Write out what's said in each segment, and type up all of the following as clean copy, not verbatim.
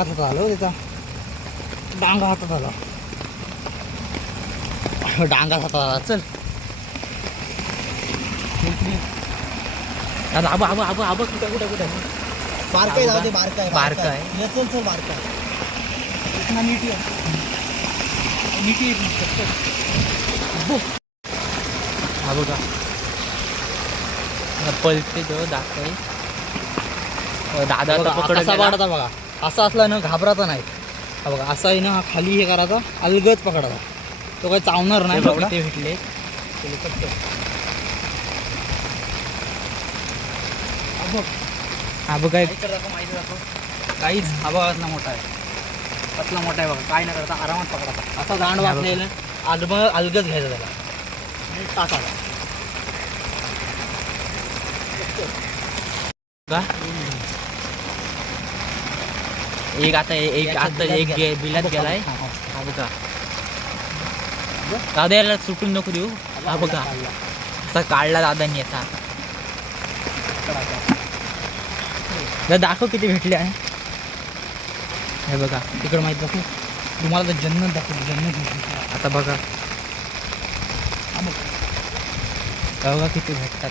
हातात आलो त्याचा डांगा हातात आला डांगा हातात आला चल आबा आबा आबा आबा कुठं कुठं कुठं बारकाय जाऊ दे बारकाय बारकाय ये चल चल बारकाय इतना नीट आहे हा बघा पलते तो दाखवाय दादा कसा वाढता बघा असा असला ना घाबराचा नाही हा बघा असा आहे ना हा खाली हे करायचा अलगद पकडायचा तो काही चावणार नाही बघा ते भेटले हा बघ काय काहीच हा बघा कसला मोठा आहे कसला मोठा आहे बघा काय न करता आरामात पकडायचा असा दांड वाचलेला अलगद घ्यायचा त्याला टाकायचा का एक आता एक बिलात गेलाय हा बघा दादा याला सुटून नको देऊ हा बघा असा काढला दादांनी असा दाखव किती भेटले आहे हे बघा तिकडे माहित दाखव तुम्हाला तर जन्नत दाखवली जन्नत भेटली आता बघा बघा किती भेटतात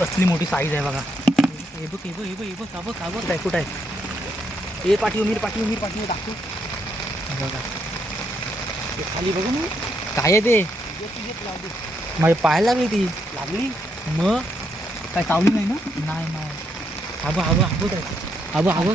कसली मोठी साईज आहे बघा हे बघ हे बघ हे बघ हे बघ का बघ का बघ काय कुठं आहे हे पाठीव मीर दाखव बघा ते खाली बघा मग काय आहे ते माझ्या पाहायला लागली ती लागली मग काय चावली नाही ना नाही नाही आबो आबो आबो आबो आबो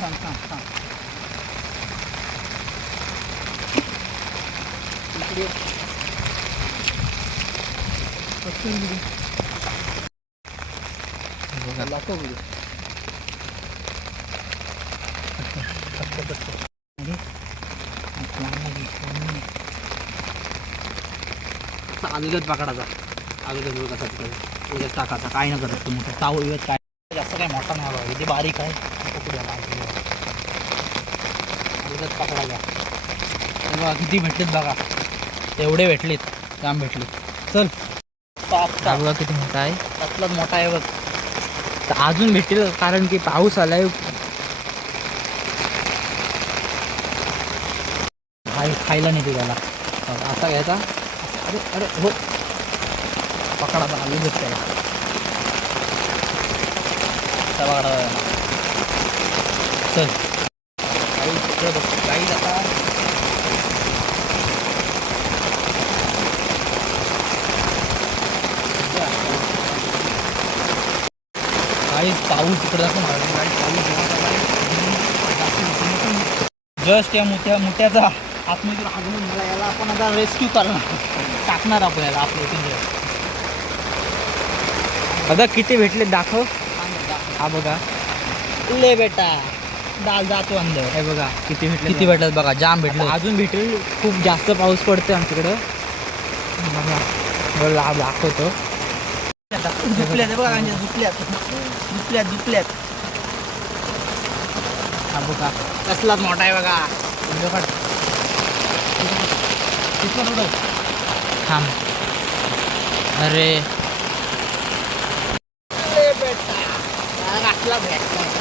अलगद पकडायचा अलगद कसा तिकडे टाकायचा काय न करत मोठा चाव इवत काय जास्त काय मोठा नाही बघा इथे बारीक आहे अलगद पकडायचा बघा किती भेटलेत बघा एवढे भेटलेत जाम भेटलेत चल बघा किती मोठा आहे कसलाच मोठा आहे बघ तर अजून भेटेल कारण की पाऊस आलाय खायला नाही त्याला असा घ्यायचा अरे अरे हो पकडाचा अलगद त्याला चल काही आता काही पाऊस तिकडे जातो जस्ट या मुठ्याचा आतमध्ये हागून मला याला आपण आता रेस्क्यू करणार टाकणार आपण याला आपल्या इथे बघा किती भेटले दाखव हा बघा ले बेटा डाल जातो अंदर हे बघा किती भेटतात बघा जाम भेटले अजून भेटेल खूप जास्त पाऊस पडते आमच्याकडं बघा दाखवतो झुपल्यात बघा झुपल्यात हा बघा कसलाच मोठा आहे बघा थांब अरे बेटा भेटला